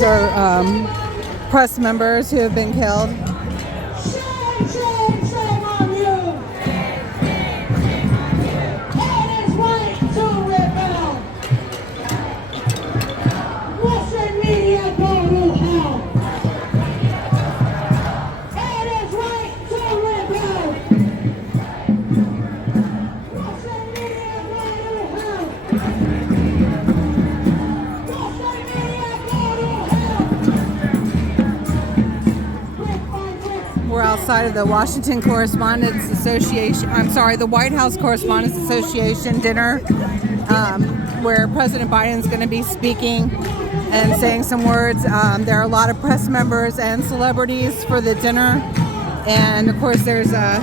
These are press members who have been killed. Shame on you! It is right to rebel! Western media go to hell! It is right to rebel! Western media go to hell! Western media go to hell! We're outside of the Washington Correspondents Association, the White House Correspondents Association dinner, where President Biden's going to be speaking and saying some words. There are a lot of press members and celebrities for the dinner. And of course, there's a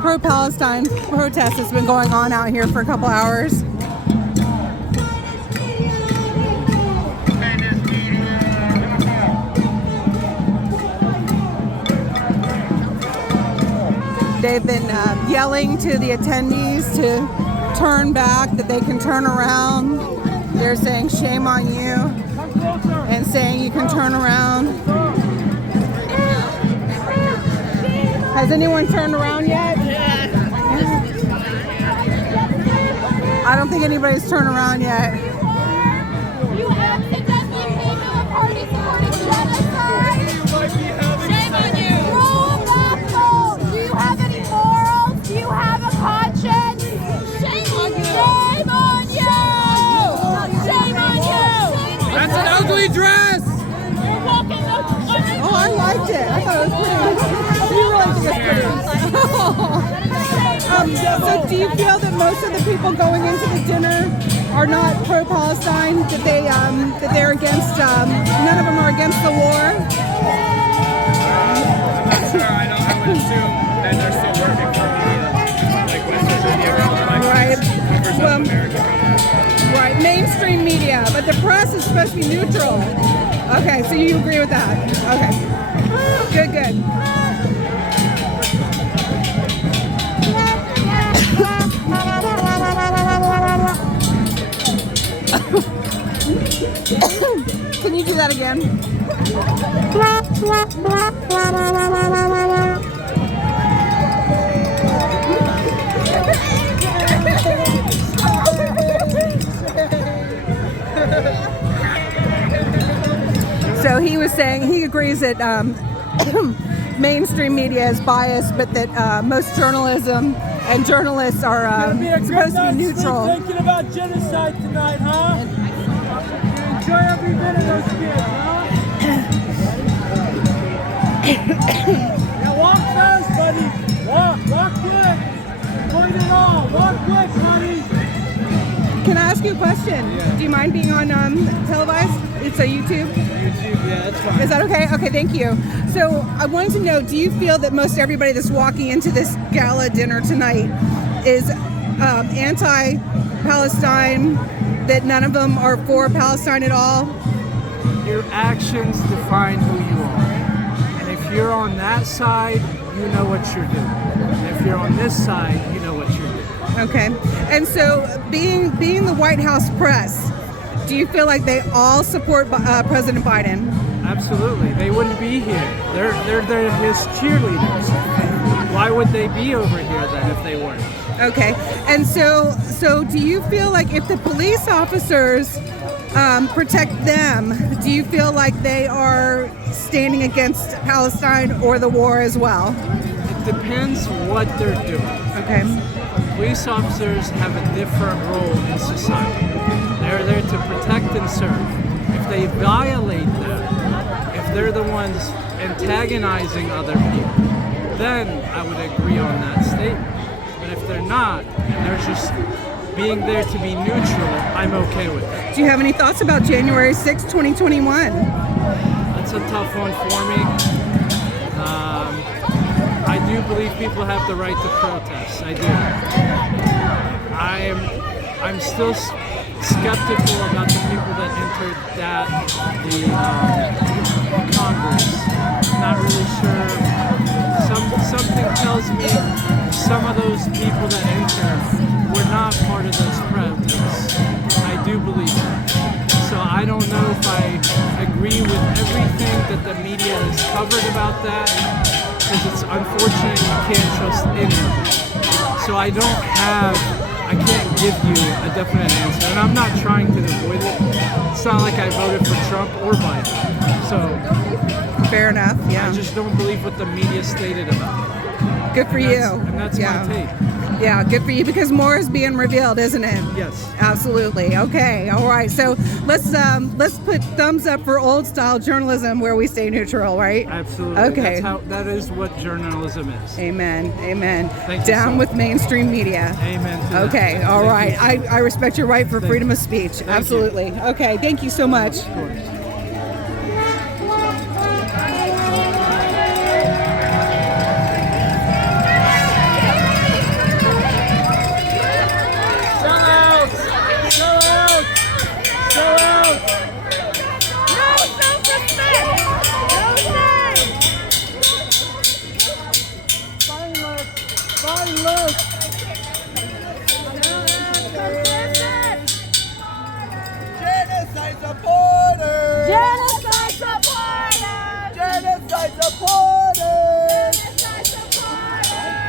pro-Palestine protest that's been going on out here for a couple hours. They've been yelling to the attendees to turn back, that they can turn around. They're saying shame on you and saying you can turn around. Has anyone turned around yet? I don't think anybody's turned around yet. You accidentally came to a party supporting genocide. Shame on you. Rule baffle. Do you have any morals? Do you have a conscience? Shame on you. Shame on you. Shame on you. That's an ugly dress! You're walking the... Oh, I liked it. I thought it was pretty. You really think it's pretty. So do you feel that most of the people going into the dinner are not pro-Palestine, that they're against, none of them are against the war? I'm not sure. I would assume that they're still working for Western media, Right. covers Well, America. right, mainstream media, but the press is supposed to be neutral. Okay, so you agree with that? Okay. Good. Can you do that again? So he was saying he agrees that mainstream media is biased, but that most journalism and journalists are supposed to be neutral. Thinking about genocide tonight, huh? Enjoy every minute of those kids, huh? Yeah, walk fast, buddy. Walk quick. Avoid it all. Walk quick, buddy. Can I ask you a question? Yeah. Do you mind being on televised? It's a YouTube? YouTube, yeah, that's fine. Is that okay? Okay, thank you. So I wanted to know, do you feel that most everybody that's walking into this gala dinner tonight is anti-Palestine, that none of them are for Palestine at all? Your actions define who you are. And if you're on that side, you know what you're doing. And if you're on this side, you know what you're doing. Okay. And so being the White House press, do you feel like they all support President Biden? Absolutely. They wouldn't be here. They're his cheerleaders. Why would they be over here then if they weren't? Okay. And so do you feel like if the police officers protect them, do you feel like they are standing against Palestine or the war as well? It depends what they're doing. Okay. Police officers have a different role in society. They're there to protect and serve. If they violate that, if they're the ones antagonizing other people, then I would agree on that statement. But if they're not, and they're just being there to be neutral, I'm okay with that. Do you have any thoughts about January 6, 2021? That's a tough one for me. I do believe people have the right to protest. I do. I'm still skeptical about the people that entered the Congress. Not really sure. Something tells me some of those people that entered were not part of those protests. I do believe that. So I don't know if I agree with that the media is covered about that because it's unfortunate you can't trust any of it. So I can't give you a definite answer, and I'm not trying to avoid it. It's not like I voted for Trump or Biden. So Fair enough. Yeah. I just don't believe what the media stated about it. Good for you. And that's yeah. my take. Yeah, good for you because more is being revealed, isn't it? Yes. Absolutely. Okay. All right. So let's put thumbs up for old style journalism where we stay neutral, right? Absolutely. Okay. That is what journalism is. Amen. Amen. Thank you Down so with much. mainstream media. Amen to that. Okay. All Thank right. you. I respect your right for Thank freedom you. of speech. Thank Absolutely. Okay. Thank you so much. Of course. Genocide supporters! Genocide supporters! Genocide supporters!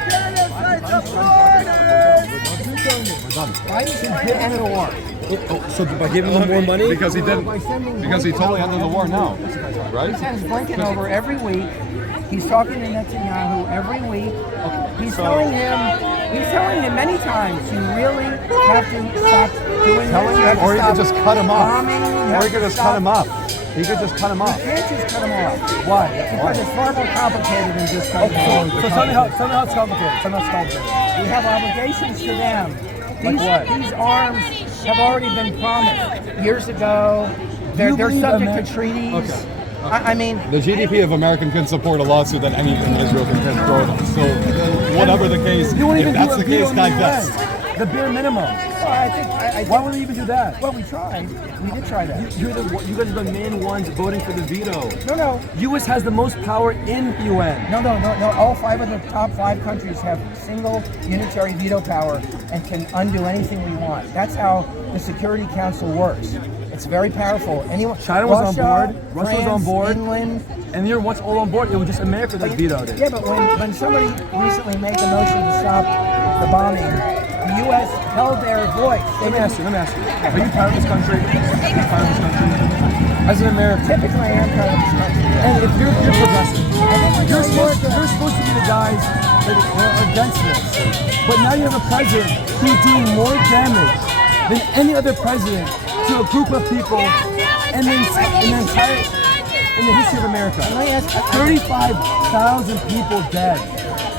Genocide supporters! Genocide supporters! Why is he ending the war? So by giving them more money? Because he didn't. Because he totally ended the war now, right? He sends Blinken over every week. He's talking to Netanyahu every week. He's telling him many times, you really have to stop doing Telling this. You him, have to or he stop could just cut him off. bombing. You Or have he could to just stop- cut him off. He could just cut him off. You can't just cut him off. Why? Because it's far more complicated than just cutting him off. So tell me how it's complicated. Tell me how it's complicated. We have obligations to them. These arms have already been promised years ago. They're subject to treaties. Okay. I mean, The GDP of America can support a lawsuit that anything Israel can throw them. So whatever the case, if that's the case, divest. The bare minimum. I Why would they even do that? Well, we tried. We did try that. You guys are the main ones voting for the veto. No. U.S. has the most power in UN. No. All 5 of the top 5 countries have single unitary veto power and can undo anything we want. That's how the Security Council works. It's very powerful. China was on board. Russia was on France, board. England. And you're what's all on board? It was just America that vetoed it. Yeah, but when somebody recently made the motion to stop the bombing, the U.S. held their voice. Let me ask you. Are you proud of this country? As an American. Typically, I am proud of this country. And if you're progressive, you're supposed to be the guys that are against this. But now you have a president who's doing more damage than any other president to a group of people in the history of America. 35,000 people dead.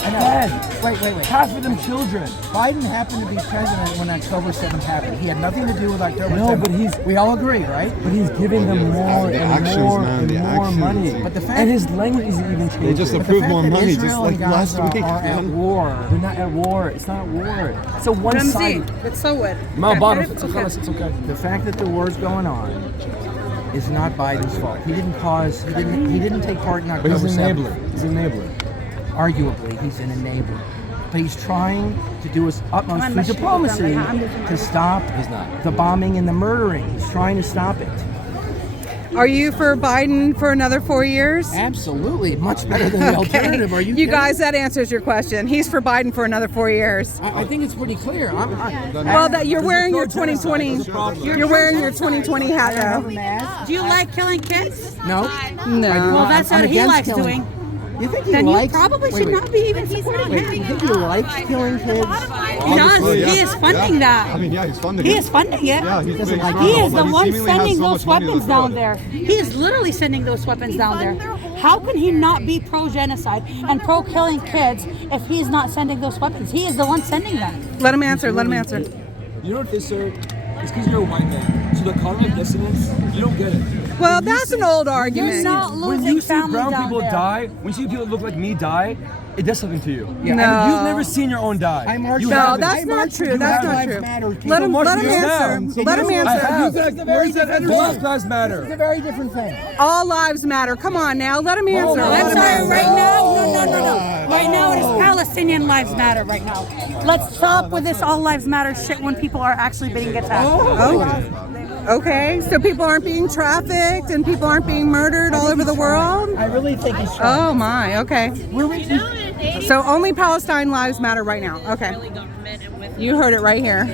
Dead. Wait. Half of them children. Biden happened to be president when October 7th happened. He had nothing to do with October 7th. No, but we all agree, right? But he's giving them more more money. But the fact- and his language isn't even changing. They just But the approved fact more that money, Israel just and like last Gaza week. are at war. They're not at war. It's not war. It's a one-sided. It's so what? It's okay. The fact that the war's going on is not Biden's fault. He didn't take part in But October he's an 7th. enabler. He's an enabler. Arguably, he's an enabler. But he's trying to do his utmost through diplomacy to stop the bombing and the murdering. He's trying to stop it. Are you for Biden for another 4 years? Absolutely. Much better than the alternative. Are you You kidding? guys, that answers your question. He's for Biden for another 4 years. I think it's pretty clear. Well, that you're wearing your 2020. You're wearing your 2020 hat though. Do you like killing kids? No. No. Well, that's I'm what he against likes killing. doing. You think he Then likes? you probably should not be even supporting You him. think he likes killing kids? He does. He is funding that. I mean, yeah, he's funding He it. is funding it. Yeah, he's doesn't like He is but the he one seemingly has sending so those much money to weapons throw down it. there. He is literally sending those weapons down there. How can he not be pro-genocide and pro-killing kids if he's not sending those weapons? He is the one sending them. Let him answer. Let him answer. You know what this, sir? It's because you're a white man. So the cognitive dissonance, you don't get it. Well, that's an old You're argument. not When losing you see family brown down people there. die, when you see people that look like me die, it does something to you. Yeah. No. And you've never seen your own die. I marched. You No, haven't. that's not true. That's not true. Let him March answer. yourself. Let him I answer. have. Where's that Black lives matter. It's a very different thing. All lives matter. Come on now. Let him answer. I'm Let him sorry, answer. right now, no. Right now it is Palestinian lives matter right now. Let's stop with this all lives matter shit when people are actually being attacked. Okay, so people aren't being trafficked and people aren't being murdered all over the world? I really think he's trying. Oh my, okay. So only Palestine lives matter right now. Okay. You heard it right here.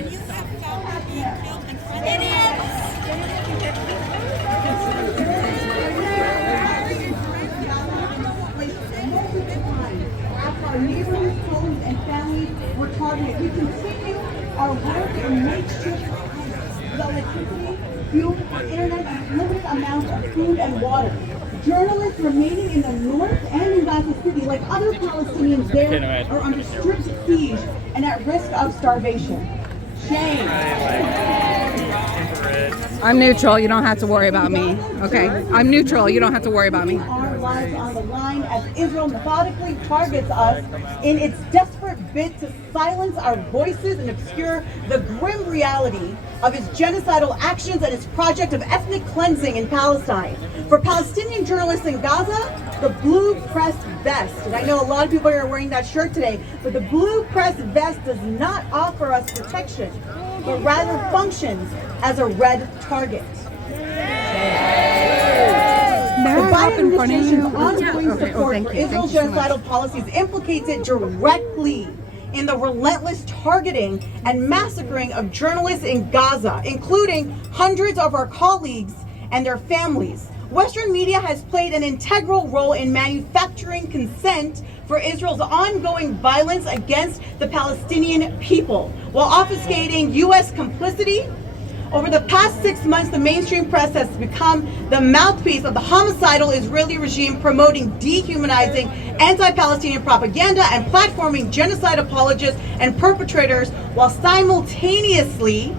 Our neighborhoods, homes, and families were targeted. We continue our work in makeshift the electricity, fuel, internet, and limited amounts of food and water. Journalists remaining in the north and in Gaza City, like other Palestinians there, are under strict siege and at risk of starvation. Shame. I'm neutral. You don't have to worry about me. Okay? I'm neutral. You don't have to worry about me. Our lives on the line as Israel methodically targets us in its desperate bid to silence our voices and obscure the grim reality of its genocidal actions and its project of ethnic cleansing in Palestine. For Palestinian journalists in Gaza, the blue press vest, and I know a lot of people are wearing that shirt today, but the blue press vest does not offer us protection, but rather functions as a red target. The Biden administration's ongoing support for Israel's genocidal policies implicates it directly in the relentless targeting and massacring of journalists in Gaza, including hundreds of our colleagues and their families. Western media has played an integral role in manufacturing consent for Israel's ongoing violence against the Palestinian people, while obfuscating U.S. complicity. Over the past 6 months, the mainstream press has become the mouthpiece of the homicidal Israeli regime, promoting dehumanizing anti-Palestinian propaganda and platforming genocide apologists and perpetrators, while simultaneously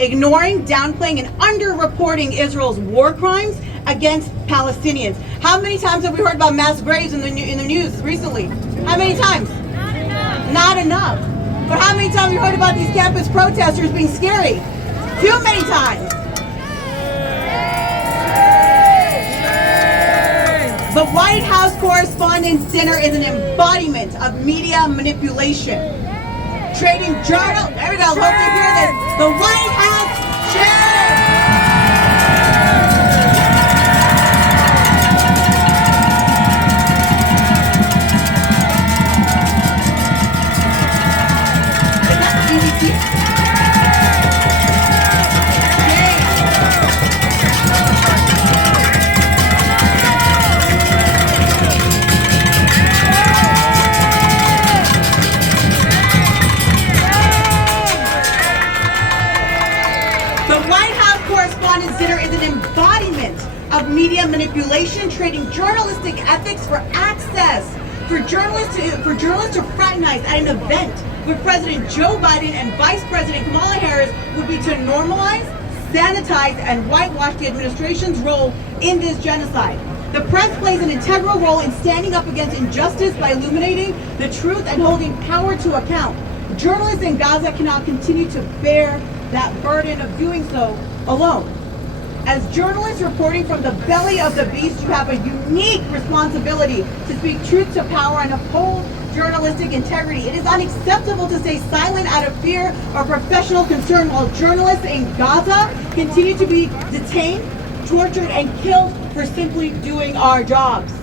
ignoring, downplaying, and underreporting Israel's war crimes against Palestinians. How many times have we heard about mass graves in the news recently? How many times? Not enough. Not enough. But how many times have we heard about these campus protesters being scary? Too many times. The White House Correspondents' Dinner is an embodiment of media manipulation. Trading journal. There we go. Hope you hear this. The White House share. Dinner is an embodiment of media manipulation, trading journalistic ethics for access. For journalists to fraternize at an event with President Joe Biden and Vice President Kamala Harris would be to normalize, sanitize, and whitewash the administration's role in this genocide. The press plays an integral role in standing up against injustice by illuminating the truth and holding power to account. Journalists in Gaza cannot continue to bear that burden of doing so alone. As journalists reporting from the belly of the beast, you have a unique responsibility to speak truth to power and uphold journalistic integrity. It is unacceptable to stay silent out of fear or professional concern while journalists in Gaza continue to be detained, tortured, and killed for simply doing our jobs.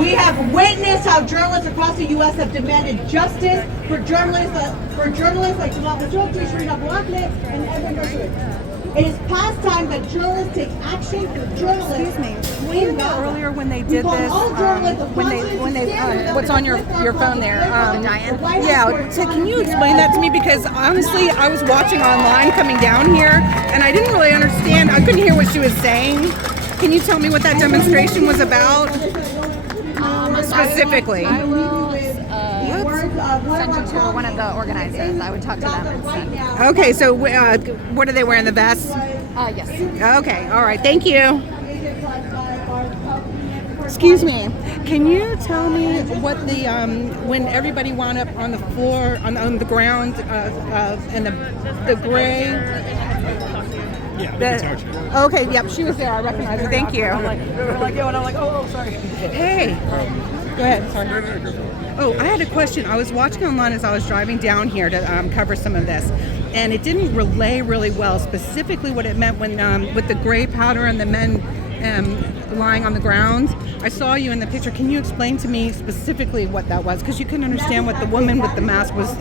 We have witnessed how journalists across the U.S. have demanded justice for journalists like Shireen, Abul, Aqleh, and emerced. It is past time that journalists take action for journalists. Excuse me. Earlier when they did this, when they what's on your phone there? Yeah. So can you explain that to me? Because honestly, I was watching online coming down here, and I didn't really understand. I couldn't hear what she was saying. Can you tell me what that demonstration was about? Specifically. I will send you to one of the organizers. I would talk to them instead. Okay, so what are they wearing, the vests? Yes. Okay, all right, thank you. Excuse me, can you tell me what the, when everybody wound up on the floor, on the ground, and the gray? Yeah, okay, yep, she was there, I recognize her, thank you. I'm like, yo, and I'm like, oh, sorry. Hey, go ahead, sorry. Oh, I had a question. I was watching online as I was driving down here to cover some of this. and it didn't relay really well specifically what it meant when with the gray powder and the men lying on the ground. I saw you in the picture. Can you explain to me specifically what that was? Because you couldn't understand what the woman with the mask was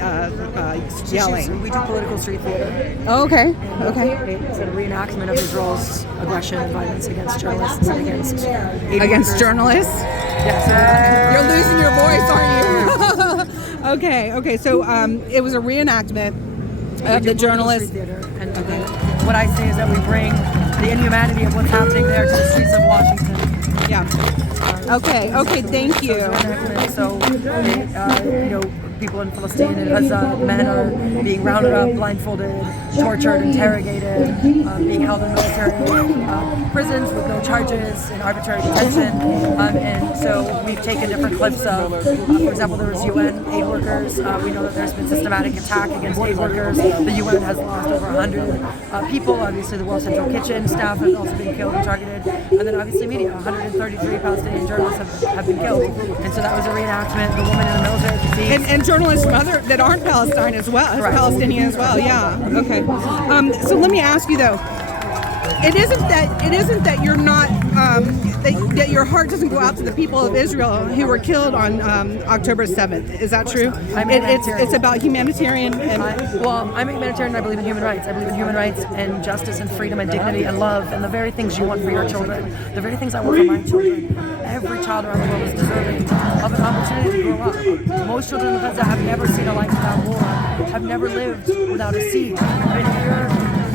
yelling. We do political street theater. Oh, okay. Okay. It's a reenactment of Israel's aggression and violence against journalists and against journalists. Yes. You're losing your voice, aren't you? Okay. So it was a reenactment of the journalists. And what I say is that we bring the inhumanity of what's happening there to the streets of Washington. Yeah. Okay, thank you. So, people in Palestine and Gaza, men are being rounded up, blindfolded, tortured, interrogated, being held in military prisons with no charges in arbitrary detention. And so we've taken different clips of, for example, there was UN aid workers. We know that there's been systematic attack against aid workers. The UN has lost over 100 people. Obviously, the World Central Kitchen staff have also been killed and targeted. And then obviously media, 133 Palestinian journalists have been killed. And so that was a reenactment. The woman in the military and journalists from that aren't Palestine as well, as Palestinian as well. Yeah. Okay. So let me ask you though. It isn't that you're not that your heart doesn't go out to the people of Israel who were killed on October 7th. Is that true? It's about humanitarian. I'm a humanitarian. I believe in human rights. I believe in human rights and justice and freedom and dignity and love and the very things you want for your children, the very things I want for my children. Every child around the world is deserving of an opportunity to grow up. Most children in Gaza have never seen a life without war, have never lived without a seat. And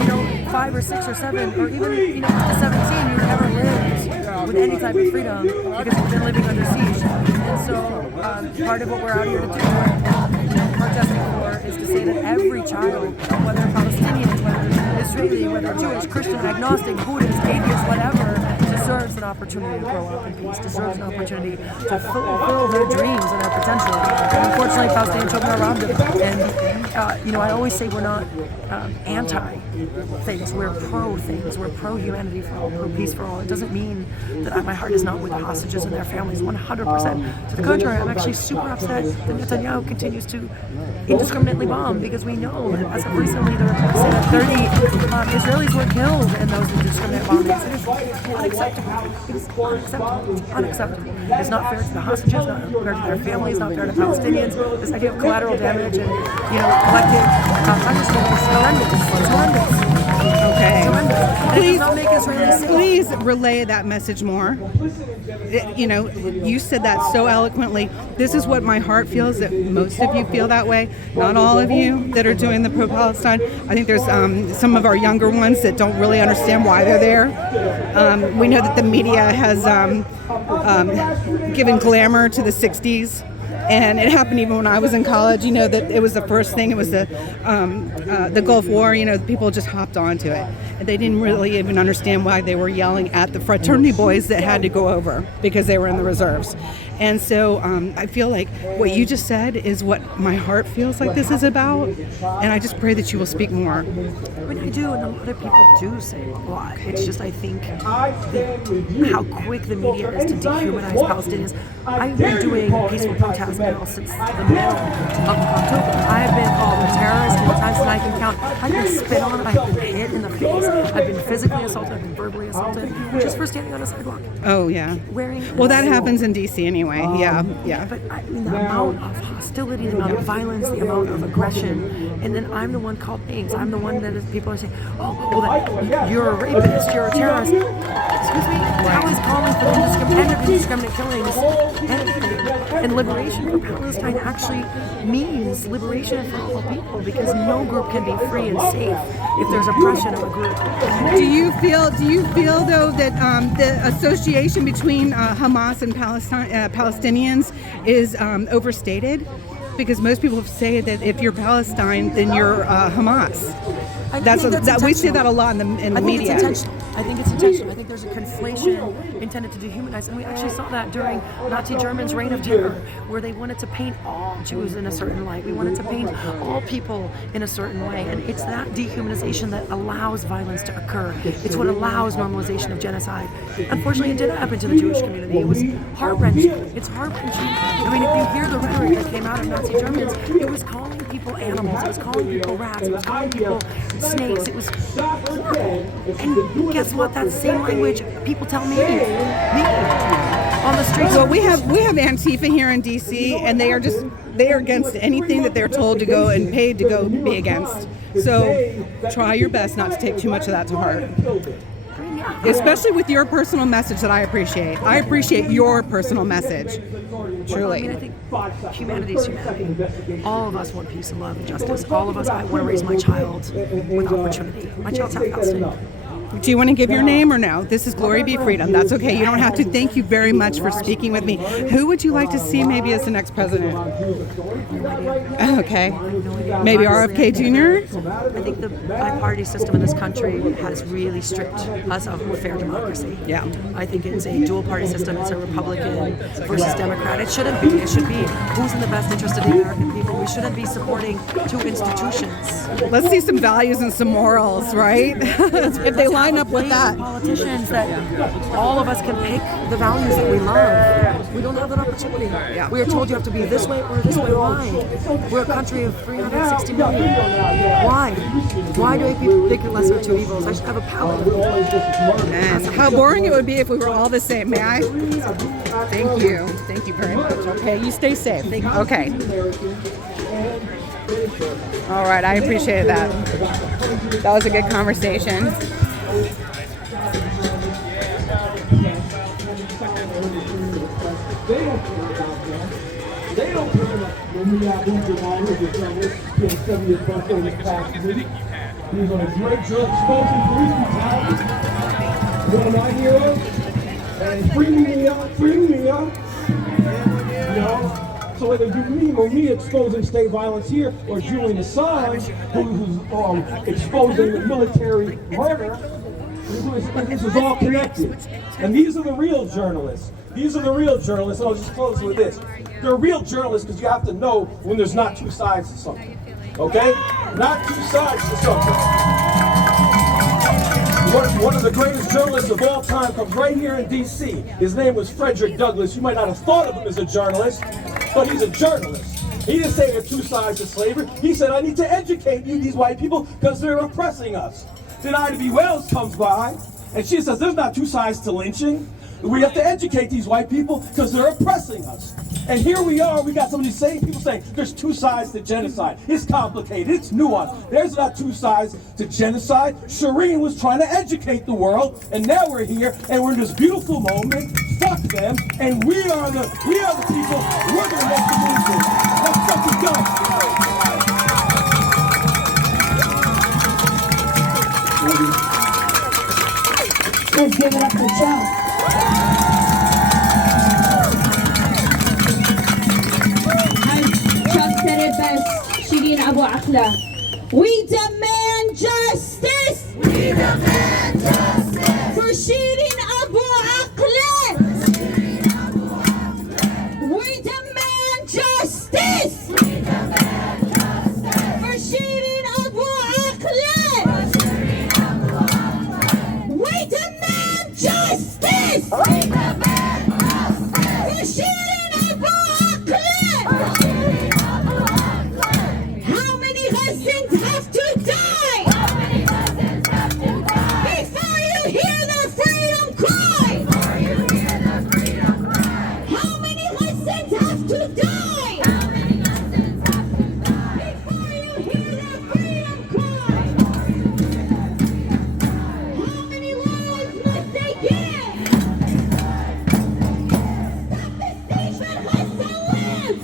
if you're 5 or 6 or 7 or even up to 17, you've never lived with any type of freedom because you've been living under siege. And so part of what we're out here to do and protesting for is to say that every child, whether Palestinian, whether Israeli, whether Jewish, Christian, agnostic, Buddhist, atheist, whatever, deserves an opportunity to grow up in peace, deserves an opportunity to fulfill their dreams and their potential. And unfortunately, Palestinian children are robbed of it. And I always say we're not anti-things, we're pro-things, we're pro-humanity for all, pro-peace for all. It doesn't mean that my heart is not with the hostages and their families, 100%. To the contrary, I'm actually super upset that Netanyahu continues to indiscriminately bomb because we know that as of recently the reports say that 30 Israelis were killed in those indiscriminate bombings. It is unacceptable. It is unacceptable. It's unacceptable. It's not fair to the hostages, not fair to their families, not fair to Palestinians. This idea of collateral damage and collective punishment is horrendous. It's horrendous. Okay. It's horrendous. And it does not make Israelis safe. Please relay that message more. You said that so eloquently. This is what my heart feels, that most of you feel that way. Not all of you that are doing the pro-Palestine. I think there's some of our younger ones that don't really understand why they're there. We know that the media has given glamour to the 60s. And it happened even when I was in college. That it was the first thing. It was the Gulf War. People just hopped onto it, and they didn't really even understand why they were yelling at the fraternity boys that had to go over because they were in the reserves. And so I feel like what you just said is what my heart feels like this is about, and I just pray that you will speak more. I mean, I do, and a lot of people do say a lot. It's just, I think, how quick the media is to dehumanize Palestinians. I've been doing peaceful protests now since the middle of October. I have been called a terrorist more times than I can count. I've been spit on, I've been hit in the face, I've been physically assaulted, I've been verbally assaulted, just for standing on a sidewalk. Oh, yeah. Well, that happens in D.C. anyway. Yeah. But I mean, the amount of hostility, the amount of violence, the amount of aggression, and then I'm the one called names. I'm the one that people are saying, you're a rapist, you're a terrorist. Excuse me? How is calling for indiscriminate killings and liberation for Palestine actually means liberation for all people, because no group can be free and safe if there's oppression of a group. Do you feel though that the association between Hamas and Palestinians is overstated? Because most people say that if you're Palestine, then you're Hamas. We see that a lot in the media. I think it's intentional. I think there's a conflation intended to dehumanize, and we actually saw that during Nazi Germany's reign of terror, where they wanted to paint all Jews in a certain light. We wanted to paint all people in a certain way, and it's that dehumanization that allows violence to occur. It's what allows normalization of genocide. Unfortunately, it did happen to the Jewish community. It was heart-wrenching. It's heart-wrenching. I mean, if you hear the rhetoric that came out of Nazi Germans, it was calling people people animals. It was calling people rats. It was calling people snakes. It was horrible. And guess what? That same language people tell me on the streets. Well, we have Antifa here in DC, and they are against anything that they're told to go and paid to go be against. So try your best not to take too much of that to heart. Especially with your personal message that I appreciate. I appreciate your personal message. Truly. I think humanity is humanity. All of us want peace and love and justice. All of us, I want to raise my child with opportunity. My child's half Palestinian. Do you want to give your name or no? This is Glory Be Freedom. That's okay. You don't have to. Thank you very much for speaking with me. Who would you like to see maybe as the next president? Okay. Maybe RFK Jr.? I think the biparty system in this country has really stripped us of fair democracy. Yeah. I think it's a dual party system. It's a Republican versus Democrat. It shouldn't be. It should be who's in the best interest of the American people. We shouldn't be supporting two institutions. Let's see some values and some morals, right? If they line up with that. Politicians that all of us can pick the values that we love. We don't have that opportunity. Yeah. We are told you have to be this way or this way. Why? We're a country of 360 million. Why? Why do people think the lesser of two evils? I should have a palate. And how boring it would be if we were all the same. May I? Thank you. Thank you very much. Okay, you stay safe. Okay. All right, I appreciated that. That was a good conversation. They don't care about when we have these reminders of trouble. His 70th birthday this past week. He was on a great job exposing police brutality. One of my heroes. And free me up, free me up. You know? So whether you me exposing state violence here, or Julian Assange, who's exposing military murder, this is all connected. And these are the real journalists. These are the real journalists. I'll just close with this. They're real journalists because you have to know when there's not two sides to something. Okay? Not two sides to something. One of the greatest journalists of all time comes right here in DC. His name was Frederick Douglass. You might not have thought of him as a journalist, but he's a journalist. He didn't say there are two sides to slavery. He said, I need to educate you, these white people, because they're oppressing us. Then Ida B. Wells comes by, and she says, there's not two sides to lynching. We have to educate these white people because they're oppressing us. And here we are, we got some of these same people saying there's two sides to genocide. It's complicated, it's nuanced. There's not two sides to genocide. Shireen was trying to educate the world, and now we're here, and we're in this beautiful moment. Fuck them, and we are the people, we're gonna make the movement. Let's fucking go. Let's give it up for Joe. Chuck said it best, Shireen Abu Aqleh. We demand justice! We demand justice! For Shireen Abu Aqleh! We demand justice! We demand justice! For Shireen Abu Aqleh! We demand justice! We demand justice! For Shireen Abu Aqleh! How many Ghassans have to die? How many Ghassans have to die? Before you hear their freedom cry! Before you hear the freedom cry! How many Ghassans have to die? How many Ghassans have to die? Before you hear their freedom cry! How many lives must they give? Stop this nation, Hassan live!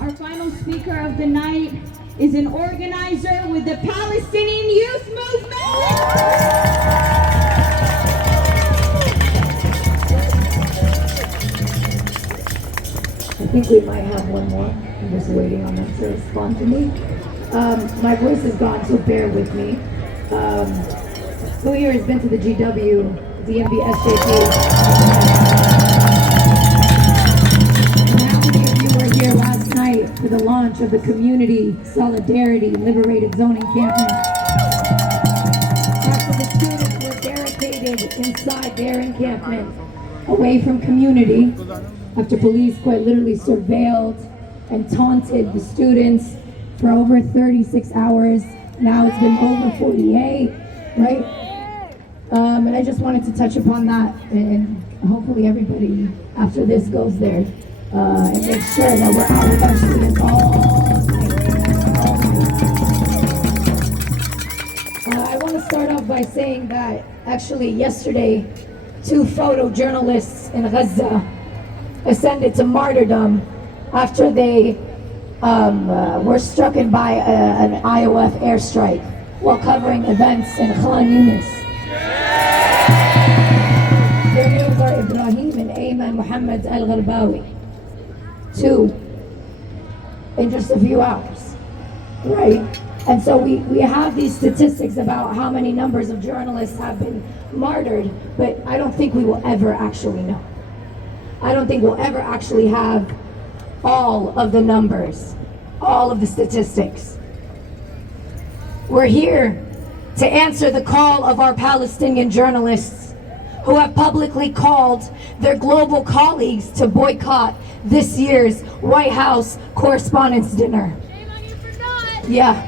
Our final speaker of the night is an organizer with the Palestinian Youth Movement. think we might have one more. I'm just waiting on them to respond to me. My voice is gone, so bear with me. Who here has been to the GW, DMV, SJP? How many of you were here last night for the launch of the Community Solidarity Liberated Zone encampment? After the students were barricaded inside their encampment, away from community, after police quite literally surveilled and taunted the students for over 36 hours. Now it's been over 48, right? And I just wanted to touch upon that, and hopefully everybody after this goes there and make sure that we're out with our students all night. I want to start off by saying that actually yesterday, 2 photojournalists in Gaza ascended to martyrdom after they were struck by an IOF airstrike while covering events in Khan Yunis. Their names are Ibrahim and Ayman Muhammad al-Gharbawi. 2 in just a few hours, right? And so we have these statistics about how many numbers of journalists have been martyred, but I don't think we will ever actually know. I don't think we'll ever actually have all of the numbers, all of the statistics. We're here to answer the call of our Palestinian journalists who have publicly called their global colleagues to boycott this year's White House Correspondents' dinner. Shame on you for not. Yeah.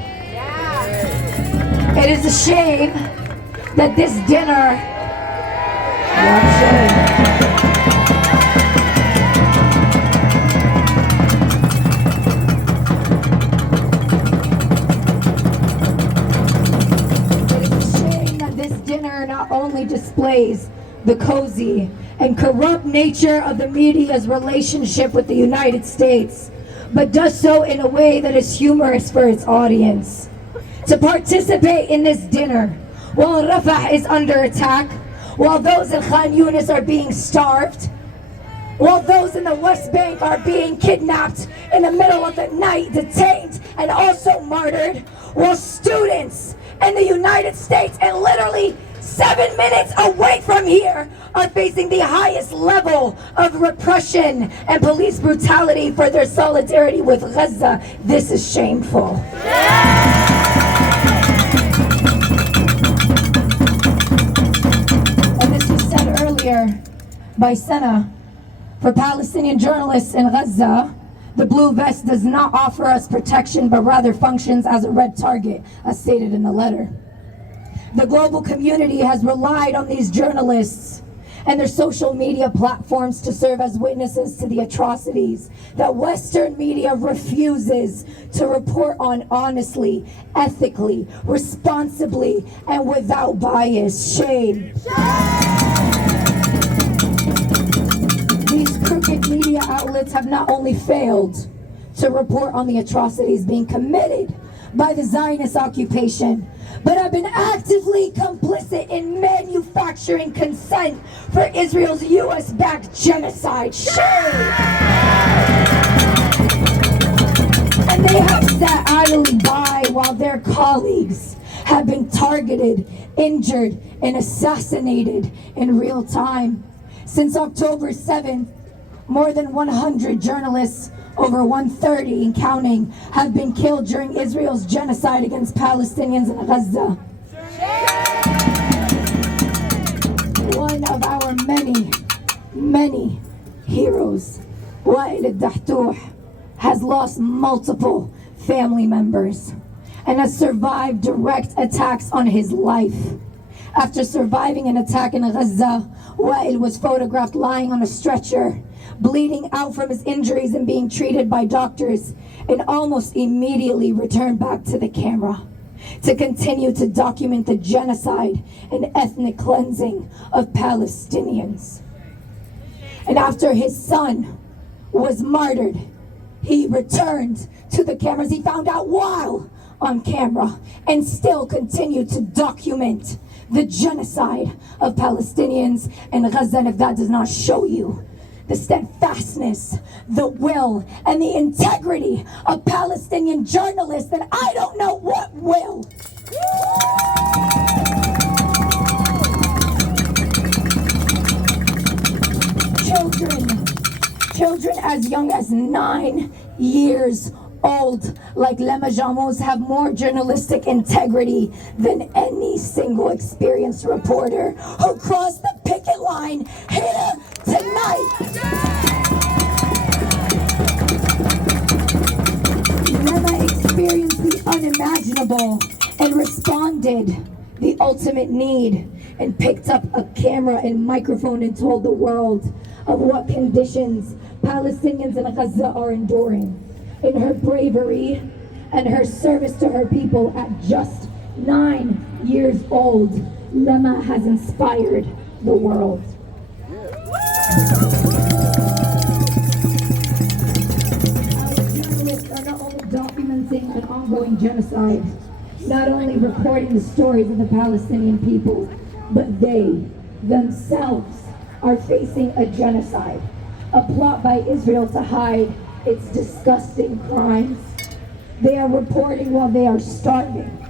It is a shame that this dinner, not only displays the cozy and corrupt nature of the media's relationship with the United States, but does so in a way that is humorous for its audience. To participate in this dinner while Rafah is under attack, while those in Khan Yunis are being starved, while those in the West Bank are being kidnapped in the middle of the night, detained and also martyred, while students in the United States and literally 7 minutes away from here are facing the highest level of repression and police brutality for their solidarity with Gaza. This is shameful. And this was said earlier by Sana. For Palestinian journalists in Gaza, the blue vest does not offer us protection, but rather functions as a red target, as stated in the letter. The global community has relied on these journalists and their social media platforms to serve as witnesses to the atrocities that Western media refuses to report on honestly, ethically, responsibly, and without bias. Shame. These crooked media outlets have not only failed to report on the atrocities being committed by the Zionist occupation, but have been actively complicit in manufacturing consent for Israel's US-backed genocide. Shame! And they have sat idly by while their colleagues have been targeted, injured, and assassinated in real time. Since October 7th, more than 100 journalists, over 130 and counting, have been killed during Israel's genocide against Palestinians in Gaza. One of our many heroes, Wael al-Dahtouh, has lost multiple family members and has survived direct attacks on his life. After surviving an attack in Gaza, Wael was photographed lying on a stretcher, bleeding out from his injuries and being treated by doctors, and almost immediately returned back to the camera to continue to document the genocide and ethnic cleansing of Palestinians. And after his son was martyred, he returned to the cameras. He found out while on camera and still continued to document the genocide of Palestinians in Gaza. And if that does not show you the steadfastness, the will, and the integrity of Palestinian journalists, then I don't know what will. Children as young as 9 years old, like Lema Jammous, have more journalistic integrity than any single experienced reporter who crossed the picket line here tonight. Lema experienced the unimaginable and responded the ultimate need and picked up a camera and microphone and told the world of what conditions Palestinians in Gaza are enduring. In her bravery and her service to her people at just 9 years old, Lema has inspired the world. Our journalists are not only documenting an ongoing genocide, not only recording the stories of the Palestinian people, but they themselves are facing a genocide, a plot by Israel to hide its disgusting crimes. They are reporting while they are starving.